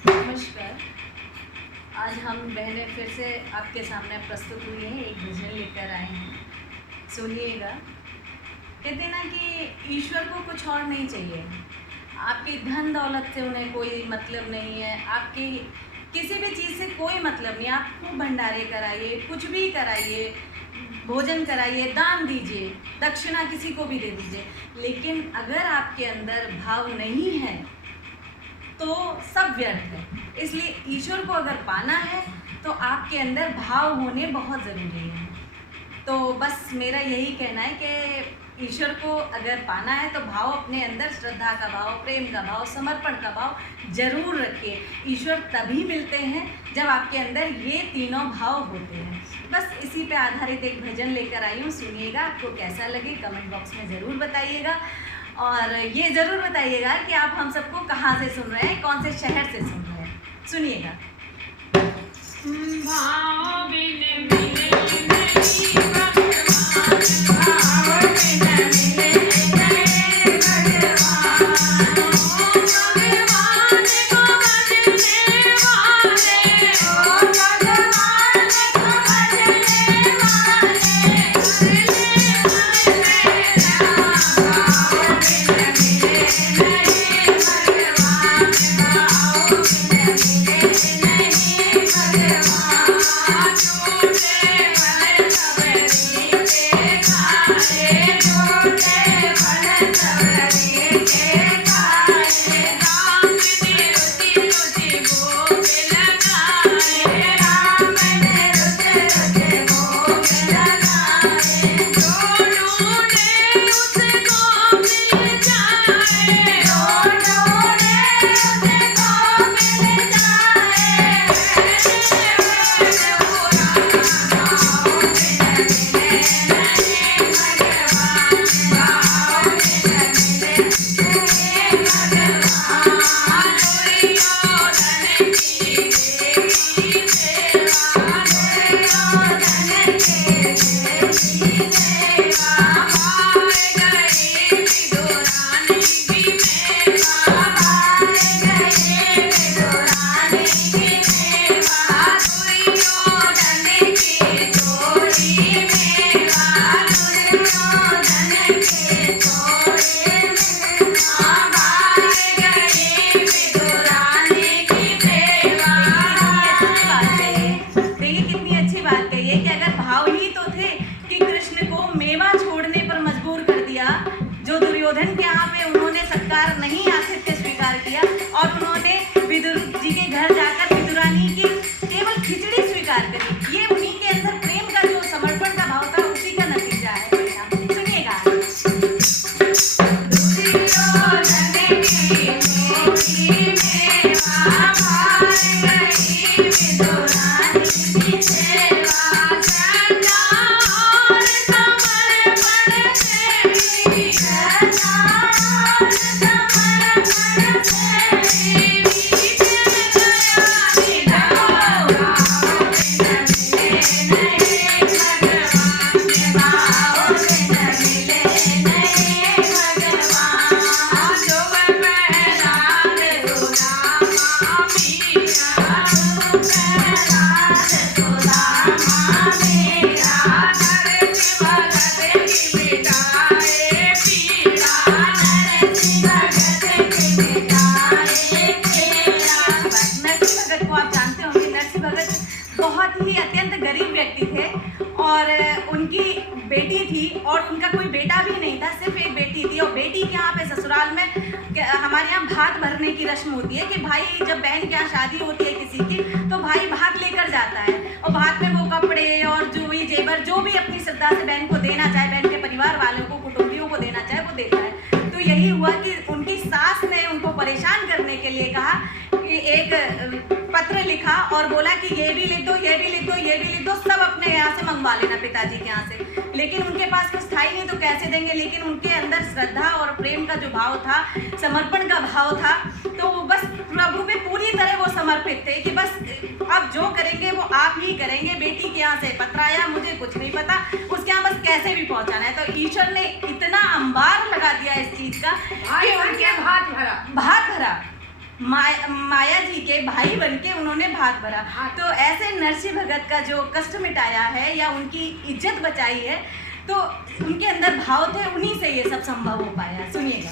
नमस्कार। आज हम बहनें फिर से आपके सामने प्रस्तुत हुई हैं, एक भजन लेकर आए हैं, सुनिएगा। कहते हैं ना कि ईश्वर को कुछ और नहीं चाहिए, आपकी धन दौलत से उन्हें कोई मतलब नहीं है, आपकी किसी भी चीज़ से कोई मतलब नहीं। आप खूब भंडारे कराइए, कुछ भी कराइए, भोजन कराइए, दान दीजिए, दक्षिणा किसी को भी दे दीजिए, लेकिन अगर आपके अंदर भाव नहीं है तो सब व्यर्थ है। इसलिए ईश्वर को अगर पाना है तो आपके अंदर भाव होने बहुत ज़रूरी है। तो बस मेरा यही कहना है कि ईश्वर को अगर पाना है तो भाव अपने अंदर, श्रद्धा का भाव, प्रेम का भाव, समर्पण का भाव जरूर रखिए। ईश्वर तभी मिलते हैं जब आपके अंदर ये तीनों भाव होते हैं। बस इसी पे आधारित एक भजन लेकर आई हूँ, सुनिएगा। आपको कैसा लगे कमेंट बॉक्स में ज़रूर बताइएगा, और ये ज़रूर बताइएगा कि आप हम सबको कहाँ से सुन रहे हैं, कौन से शहर से सुन रहे हैं। सुनिएगा। भाव बिन मिले नहीं भगवान, भाव बिन मिले नहीं भगवान, भगवान को भजने वाले, ओ भगवान को भजने वाले, भजने मेरा भाव बिन मिले नहीं भगवान, भाव बिन मिले नहीं भगवान, झूठे फल सब रीते खाए, झूठे फल सब रीते खाए, राम ने रुचि रुचि भोग लगाए, राम ने रुचि रुचि भोग लगाए, जो ढूंढे उसको मिल जाए, जो ढूंढे उसको मिल जाए। दुर्योधन के यहाँ पे उन्होंने सत्कार नहीं आतिथ्य स्वीकार किया और उन्होंने विदुर जी के घर जाकर विदुरानी की केवल खिचड़ी स्वीकार करी। ये उन्हीं के अंदर प्रेम का जो समर्पण का भाव था, उसी का नतीजा है। सुनिएगा। बहुत ही अत्यंत गरीब व्यक्ति थे और उनकी बेटी थी और उनका कोई बेटा भी नहीं था, सिर्फ एक बेटी थी। और बेटी के यहाँ पे ससुराल में हमारे यहाँ भात भरने की रस्म होती है कि भाई जब बहन के यहाँ शादी होती है किसी की तो भाई भात लेकर जाता है और भात में वो कपड़े और जूही जेवर जो भी अपनी श्रद्धा से बहन को देना चाहे, बहन के परिवार वालों को, कुटुंबियों को देना चाहे, वो देता है। तो यही हुआ कि उनकी सास ने उनको परेशान करने के लिए कहा कि एक पत्र लिखा और बोला कि ये भी लिख दो, ये भी लिख दो, ये भी लिख दो, सब अपने यहाँ से मंगवा लेना, पिताजी के यहाँ से। लेकिन उनके पास कुछ था ही नहीं तो कैसे देंगे। लेकिन उनके अंदर श्रद्धा और प्रेम का जो भाव था, समर्पण का भाव था, तो वो बस प्रभु में पूरी तरह वो समर्पित थे कि बस अब जो करेंगे वो आप ही करेंगे। बेटी के यहाँ से पत्र आया, मुझे कुछ नहीं पता, उसके यहाँ बस कैसे भी पहुँचाना है। तो ईश्वर ने इतना अंबार लगा दिया इस चीज का कि उनके भात भरा माया जी के भाई बन के उन्होंने भाग भरा। तो ऐसे नरसिंह भगत का जो कष्ट मिटाया है या उनकी इज्जत बचाई है, तो उनके अंदर भाव थे, उन्हीं से ये सब संभव हो पाया। सुनिएगा।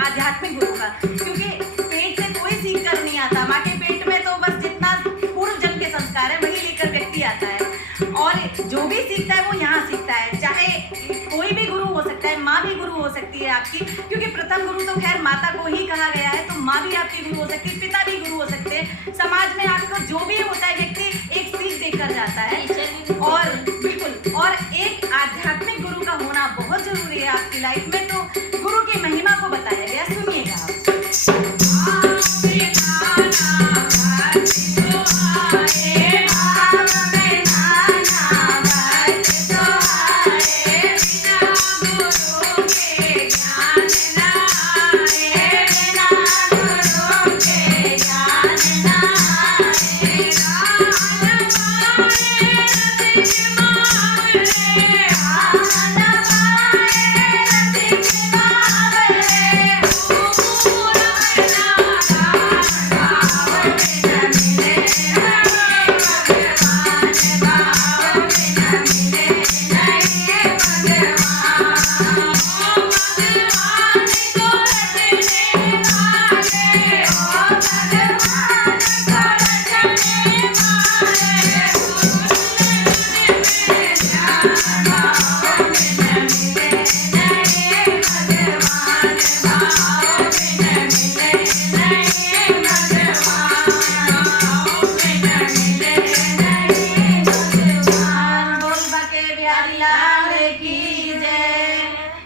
आध्यात्मिक गुरु का, क्योंकि पेट से कोई सीख कर नहीं आता। माँ के पेट में तो बस जितना पूर्व जन्म के संस्कार है वही लेकर व्यक्ति आता है, और जो भी सीखता है वो यहाँ सीखता है। चाहे कोई भी गुरु हो सकता है, माँ भी गुरु हो सकती है आपकी, क्योंकि प्रथम गुरु तो खैर माता को ही कहा गया है, तो माँ भी आपकी गुरु हो सकती है, पिता भी गुरु हो सकते हैं। समाज में आपको जो भी होता है व्यक्ति एक सीख देकर जाता है, और बिल्कुल, और एक आध्यात्मिक गुरु का होना बहुत जरूरी है आपकी लाइफ में। तो गुरु की महिमा को बताया गया, सुनिएगा आप।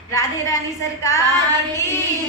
राधे रानी सरकार की